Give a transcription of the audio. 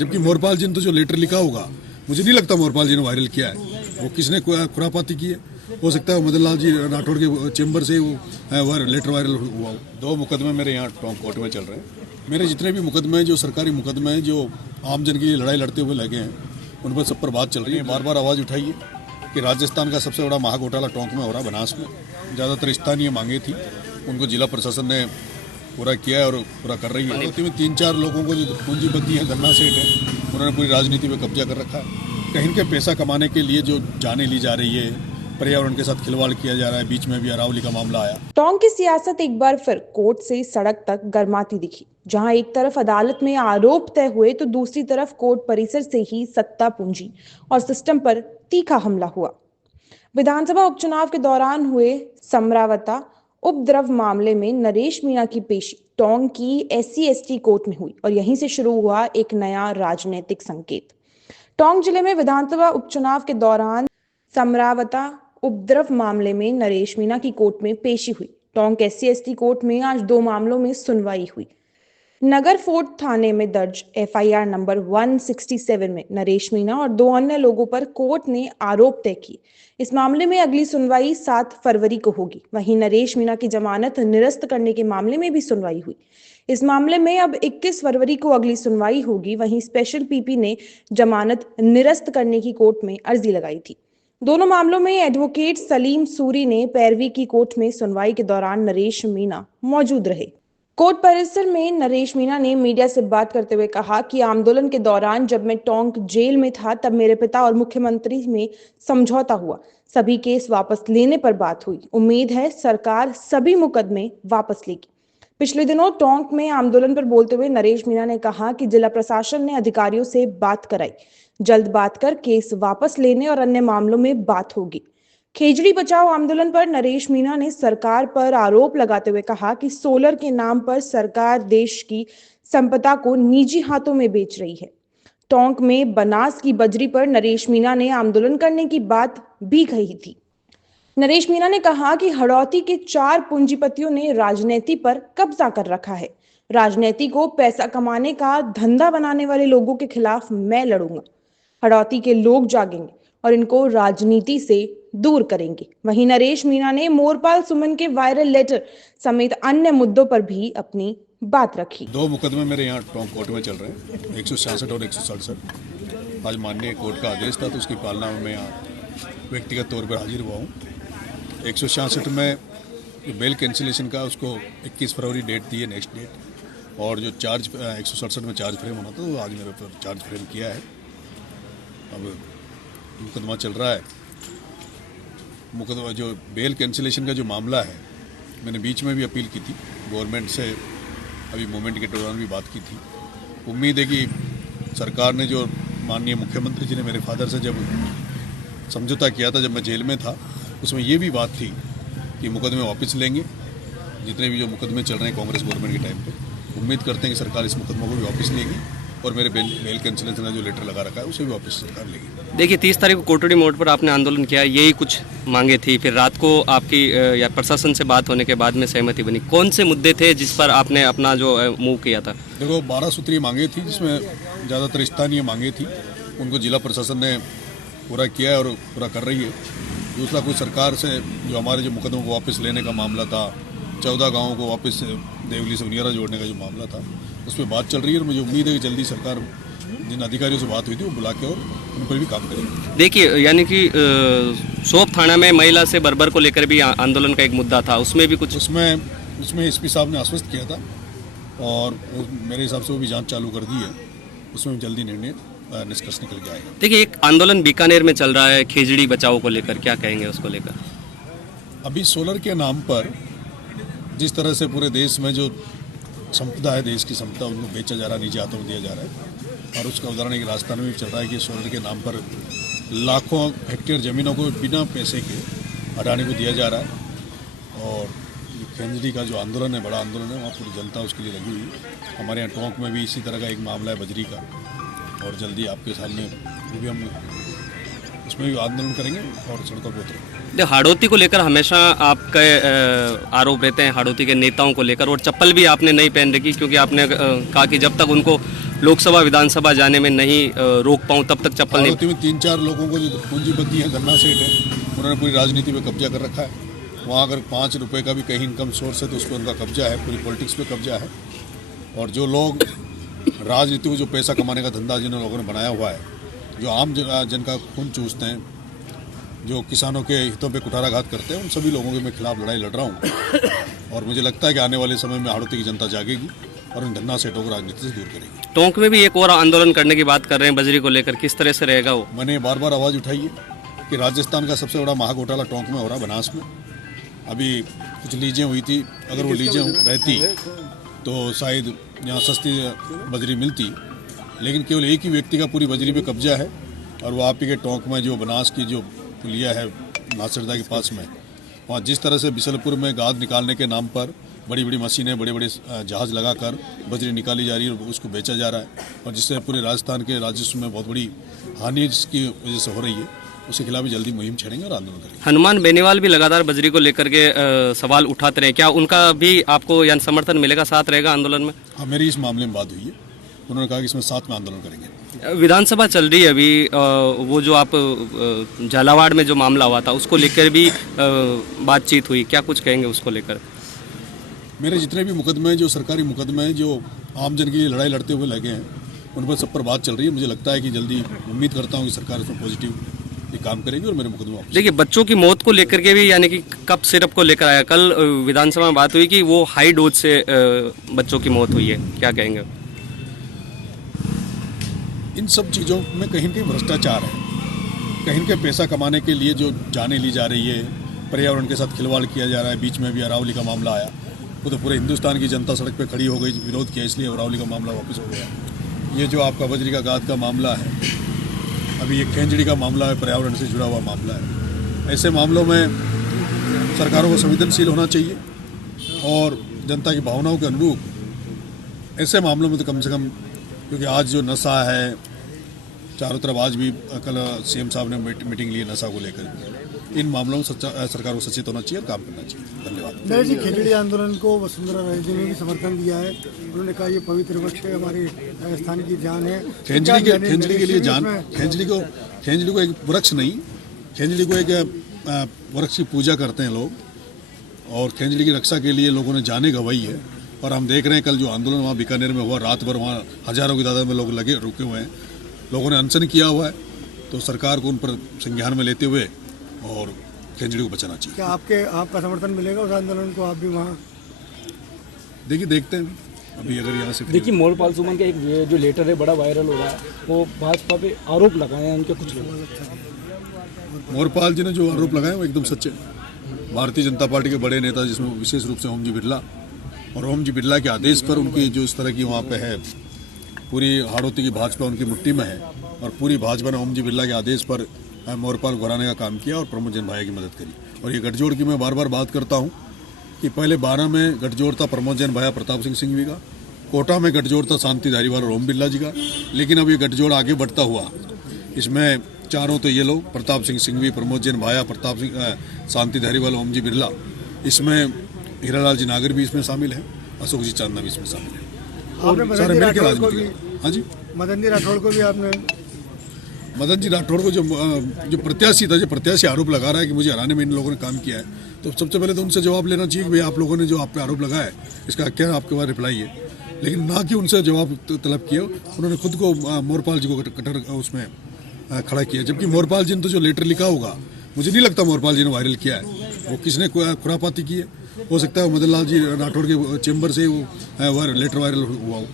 जबकि मोरपाल जी ने तो जो लेटर लिखा होगा, मुझे नहीं लगता मोरपाल जी ने वायरल किया है। वो किसने खुरापाती की है? हो सकता है मदन लाल जी राठौड़ के चेंबर से वो लेटर वायरल हुआ। 2 मुकदमे मेरे यहाँ टोंक कोर्ट में चल रहे हैं। मेरे जितने भी मुकदमे हैं, जो सरकारी मुकदमे हैं, जो आम जन की लड़ाई लड़ते हुए लगे हैं, उन पर सब पर बात चल रही है। बार बार आवाज़ उठाइए कि राजस्थान का सबसे बड़ा महाघोटाला टोंक में हो रहा है, बनास में। ज़्यादातर स्थानीय मांगे थी, उनको जिला प्रशासन ने पूरा किया है और पूरा कर रही है। अदालती में 3-4 लोगों को जो पूंजीपति हैं, गन्ना सेठ हैं, उन्होंने पूरी राजनीति में कब्जा कर रखा है। कहीं के पैसा कमाने के लिए जो जानें ली जा रही है, पर्यावरण के साथ खिलवाड़ किया जा रहा है। बीच में भी अरावली का मामला आया। टोंक की सियासत एक बार फिर कोर्ट से सड़क तक गर्माती दिखी, जहां एक तरफ अदालत में आरोप तय हुए तो दूसरी तरफ कोर्ट परिसर से ही सत्ता पूंजी और सिस्टम पर तीखा हमला हुआ। विधानसभा उपचुनाव के दौरान हुए समरावता उपद्रव मामले में नरेश मीणा की पेशी टोंक की SC/ST कोर्ट में हुई और यहीं से शुरू हुआ एक नया राजनीतिक संकेत। टोंक जिले में विधानसभा उपचुनाव के दौरान समरावता उपद्रव मामले में नरेश मीणा की कोर्ट में पेशी हुई। टोंक SC/ST कोर्ट में आज 2 मामलों में सुनवाई हुई। नगर फोर्ट थाने में दर्ज FIR नंबर 167 में नरेश मीणा और 2 अन्य लोगों पर कोर्ट ने आरोप तय किए। इस मामले में अगली सुनवाई 7 फरवरी को होगी। वहीं नरेश मीणा की जमानत निरस्त करने के मामले में भी सुनवाई हुई। इस मामले में अब 21 फरवरी को अगली सुनवाई होगी। वहीं स्पेशल PP ने जमानत निरस्त करने की कोर्ट में अर्जी लगाई थी। दोनों मामलों में एडवोकेट सलीम सूरी ने पैरवी की कोर्ट में सुनवाई के दौरान नरेश मीणा मौजूद रहे। कोर्ट परिसर में नरेश मीणा ने मीडिया से बात करते हुए कहा कि आंदोलन के दौरान जब मैं टोंक जेल में था, तब मेरे पिता और मुख्यमंत्री में समझौता हुआ। सभी केस वापस लेने पर बात हुई। उम्मीद है सरकार सभी मुकदमे वापस लेगी। पिछले दिनों टोंक में आंदोलन पर बोलते हुए नरेश मीणा ने कहा कि जिला प्रशासन ने अधिकारियों से बात कराई, जल्द बात कर केस वापस लेने और अन्य मामलों में बात होगी। खेजड़ी बचाओ आंदोलन पर नरेश मीणा ने सरकार पर आरोप लगाते हुए कहा कि सोलर के नाम पर सरकार देश की संपदा को निजी हाथों में बेच रही है। टोंक में बनास की बजरी पर नरेश मीणा ने आंदोलन करने की बात भी कही थी। नरेश मीणा ने कहा कि हड़ौती के 4 पूंजीपतियों ने राजनीति पर कब्जा कर रखा है। राजनीति को पैसा कमाने का धंधा बनाने वाले लोगों के खिलाफ मैं लड़ूंगा। हड़ौती के लोग जागेंगे और इनको राजनीति से दूर करेंगे। वहीं नरेश मीणा ने मोरपाल सुमन के वायरल लेटर समेत अन्य मुद्दों पर भी अपनी बात रखी। 2 मुकदमे मेरे यहाँ टोंक कोर्ट में चल रहे हैं, 166 और 167। आज माननीय कोर्ट का आदेश था, तो उसकी पालना में मैं यहाँ व्यक्तिगत तौर पर हाजिर हुआ हूँ। 166 में बेल कैंसिलेशन का उसको 21 फरवरी डेट दी है, नेक्स्ट डेट। और जो चार्ज 167 में चार्ज फ्रेम होना था, तो आज मेरे ऊपर चार्ज फ्रेम किया है। अब मुकदमा चल रहा है। मुकदमा जो बेल कैंसिलेशन का जो मामला है, मैंने बीच में भी अपील की थी गवर्नमेंट से, अभी मूवमेंट के दौरान भी बात की थी। उम्मीद है कि सरकार ने, जो माननीय मुख्यमंत्री जी ने मेरे फादर से जब समझौता किया था जब मैं जेल में था, उसमें ये भी बात थी कि मुकदमे वापस लेंगे। जितने भी जो मुकदमे चल रहे हैं कांग्रेस गवर्नमेंट के टाइम पे, उम्मीद करते हैं कि सरकार इस मुकदमा को भी वापस लेगी और मेरे बेल कैंसिलेशन का जो लेटर लगा रखा है उसे भी वापस सरकार लेगी। देखिए, 30 तारीख को कोटड़ी मोड़ पर आपने आंदोलन किया, यही कुछ मांगे थी। फिर रात को आपकी या प्रशासन से बात होने के बाद में सहमति बनी। कौन से मुद्दे थे जिस पर आपने अपना जो मूव किया था? देखो, 12 सूत्रीय मांगे थी, जिसमें ज़्यादातर स्थानीय मांगे थी। उनको जिला प्रशासन ने पूरा किया है और पूरा कर रही है। दूसरा, कुछ सरकार से जो हमारे जो मुकदमों को वापस लेने का मामला था, 14 गाँवों को वापस देवली से उनियारा जोड़ने का जो मामला था, उस पर बात चल रही है। और मुझे उम्मीद है कि जल्दी सरकार जिन अधिकारियों से बात हुई थी वो बुला के और उन पर भी काम करेगी। देखिए, यानी कि सोप थाना में महिला से बर्बर को लेकर भी आंदोलन का एक मुद्दा था, उसमें भी कुछ उसमें SP साहब ने आश्वस्त किया था और मेरे हिसाब से वो भी जांच चालू कर दी है। उसमें जल्दी निर्णय निष्कर्ष निकल के आएगा। देखिए, एक आंदोलन बीकानेर में चल रहा है खेजड़ी बचाओ को लेकर, क्या कहेंगे उसको लेकर? अभी सोलर के नाम पर जिस तरह से पूरे देश में जो संपदा है, देश की संपदा, उनको बेचा जा रहा है, निजी हाथों में दिया जा रहा है। और उसका उदाहरण एक राजस्थान में भी चल रहा है कि सोलर के नाम पर लाखों हेक्टेयर ज़मीनों को बिना पैसे के अडानी को दिया जा रहा है। और खेजड़ी का जो आंदोलन है, बड़ा आंदोलन है, वहाँ पूरी जनता उसके लिए लगी हुई है। हमारे यहाँ टोंक में भी इसी तरह का एक मामला है बजरी का, और जल्दी आपके सामने वो भी हम उसमें भी आंदोलन करेंगे और सड़कों पर उतरेंगे। हाड़ौती को लेकर हमेशा आपके आरोप रहते हैं, हाड़ौती के नेताओं को लेकर, और चप्पल भी आपने नहीं पहन रखी, क्योंकि आपने कहा कि जब तक उनको लोकसभा विधानसभा जाने में नहीं रोक पाऊँ तब तक चप्पल नहीं। आरोपी में 3-4 लोगों को जो पूंजीपति है, धन्ना सेठ है, उन्होंने पूरी राजनीति पे कब्जा कर रखा है। वहाँ अगर 5 रुपए का भी कहीं इनकम सोर्स है तो उस पर उनका कब्जा है, पूरी पॉलिटिक्स पे कब्जा है। और जो लोग राजनीति को जो पैसा कमाने का धंधा जिन लोगों ने बनाया हुआ है, जो आम जन का खून चूसते हैं, जो किसानों के हितों पे कुठाराघात करते हैं, उन सभी लोगों के मैं खिलाफ लड़ाई लड़ रहा हूँ। और मुझे लगता है कि आने वाले समय में हाड़ौती की जनता जागेगी और इन धन्ना सेठों को राजनीति से दूर करेगी। टोंक में भी एक और आंदोलन करने की बात कर रहे हैं बजरी को लेकर, किस तरह से रहेगा वो? मैंने बार बार आवाज़ उठाई है कि राजस्थान का सबसे बड़ा महाघोटाला टोंक में हो रहा है, बनास में। अभी कुछ लीजें हुई थी, अगर वो लीजें रहती तो शायद यहाँ सस्ती बजरी मिलती, लेकिन केवल एक ही व्यक्ति का पूरी बजरी पे कब्जा है। और वो आप ही के टोंक में जो बनास की जो पुलिया है नासरदा के पास में, वहाँ जिस तरह से बिसलपुर में गाद निकालने के नाम पर बड़ी बड़ी मशीनें, बड़े बड़े जहाज़ लगाकर बजरी निकाली जा रही है और उसको बेचा जा रहा है, और जिससे पूरे राजस्थान के राजस्व में बहुत बड़ी हानि जिसकी वजह से हो रही है, उसके खिलाफ भी जल्दी मुहिम छेड़ेंगे और आंदोलन करेंगे। हनुमान बेनीवाल भी लगातार बजरी को लेकर के सवाल उठाते रहे, क्या उनका भी आपको यानी समर्थन मिलेगा, साथ रहेगा आंदोलन में? हाँ, मेरी इस मामले में बात हुई है, उन्होंने कहा कि इसमें साथ में आंदोलन करेंगे। विधानसभा चल रही है अभी, वो जो आप झालावाड़ में जो मामला हुआ था उसको लेकर भी बातचीत हुई, क्या कुछ कहेंगे उसको लेकर? मेरे जितने भी मुकदमे, जो सरकारी मुकदमे हैं, जो आम जन के लिए लड़ाई लड़ते हुए लगे हैं, उन पर सब पर बात चल रही है। मुझे लगता है कि जल्दी, उम्मीद करता हूँ कि सरकार इसमें पॉजिटिव काम करेगी और मेरे मुकदमे वापस। देखिए, बच्चों की मौत को लेकर के भी, यानी कि कप सिरप को लेकर आया, कल विधानसभा में बात हुई कि वो हाई डोज से बच्चों की मौत हुई है, क्या कहेंगे? इन सब चीज़ों में कहीं न कहीं भ्रष्टाचार है, कहीं के पैसा कमाने के लिए जो जानें ली जा रही है, पर्यावरण के साथ खिलवाड़ किया जा रहा है। बीच में भी अरावली का मामला आया, वो तो पूरे हिंदुस्तान की जनता सड़क पे खड़ी हो गई, विरोध किया, इसलिए अरावली का मामला वापस हो गया। ये जो आपका बजरी का गाद का मामला है, अभी ये खेंजड़ी का मामला है, पर्यावरण से जुड़ा हुआ मामला है। ऐसे मामलों में सरकारों को संवेदनशील होना चाहिए और जनता की भावनाओं के अनुरूप ऐसे मामलों में तो कम से कम, क्योंकि आज जो नशा है चारों तरफ, आज भी कल सीएम साहब ने मीटिंग ली नशा को लेकर, इन मामलों में सरकार को सचेत होना चाहिए और काम करना चाहिए। धन्यवाद। नरेश जी, खेजड़ी आंदोलन को वसुंधरा राजे जी ने भी समर्थन दिया है, उन्होंने कहा ये पवित्र वृक्ष है, हमारे राजस्थान की जान है। खेंजड़ी के लिए जान, खेंजड़ी को एक वृक्ष नहीं, खेंजड़ी को एक वृक्ष की पूजा करते हैं लोग, और खेंजड़ी की रक्षा के लिए लोगों ने जाने गंवाई है। और हम देख रहे हैं कल जो आंदोलन वहाँ बीकानेर में हुआ, रात भर वहाँ हजारों की तादाद में लोग रुके हुए हैं, लोगों ने अनशन किया हुआ है। तो सरकार को उन पर संज्ञान में लेते हुए और खेंजड़ी को बचाना चाहिए। क्या आपका समर्थन मिलेगा उस आंदोलन को? आप भी वहाँ देखिए, देखते हैं अभी अगर यहाँ से। देखिए, मोरपाल सुमन का एक जो लेटर है बड़ा वायरल हो रहा है, वो भाजपा पे आरोप लगाए हैं उनके कुछ लोग। मोरपाल जी ने जो आरोप लगाए वो एकदम सच्चे। भारतीय जनता पार्टी के बड़े नेता, जिसमें विशेष रूप से ओम जी बिरला, और ओम जी बिरला के आदेश पर उनकी जो इस तरह की वहाँ पे है, पूरी हाड़ौती की भाजपा उनकी मुट्ठी में है, और पूरी भाजपा ने ओम जी बिरला के आदेश पर मोरपाल को हराने का काम किया और प्रमोद जैन भाई की मदद करी। और ये गठजोड़ की मैं बार बार बात करता हूँ कि पहले 12 में गठजोड़ था प्रमोद जैन भाई, प्रताप सिंह सिंघवी का, कोटा में गठजोड़ था शांति धारीवाल और ओम बिरला जी का। लेकिन अब ये गठजोड़ आगे बढ़ता हुआ, इसमें चारों तो ये लोग, प्रताप सिंह सिंघवी, प्रमोद जैन भाया, प्रताप सिंह, शांति धारीवाल, ओम जी बिरला, इसमें हीरालाल जी नागर भी इसमें शामिल है, अशोक जी चांदना भी इसमें शामिल है। आपने सारे मदन जी मिलकर राठौड़ को राजनीति भी, हाँ जी, मदन जी राठौड़ को भी आपने, मदन जी राठौड़ को जो प्रत्याशी था, जो प्रत्याशी आरोप लगा रहा है कि मुझे हराने में इन लोगों ने काम किया है, तो सबसे पहले तो उनसे जवाब लेना चाहिए कि भाई आप लोगों ने जो आप पे आरोप लगाया है, इसका क्या आपके पास रिप्लाई है। लेकिन ना कि उनसे जवाब तलब किया, उन्होंने खुद को मोरपाल जी को कटर उसमें खड़ा किया। जबकि मोरपाल जी ने तो जो लेटर लिखा होगा, मुझे नहीं लगता मोरपाल जी ने वायरल किया है, वो किसने खुरापाती की है। हो सकता है मदन लाल जी राठौड़ के चेंबर से वो लेटर वायरल हुआ हो।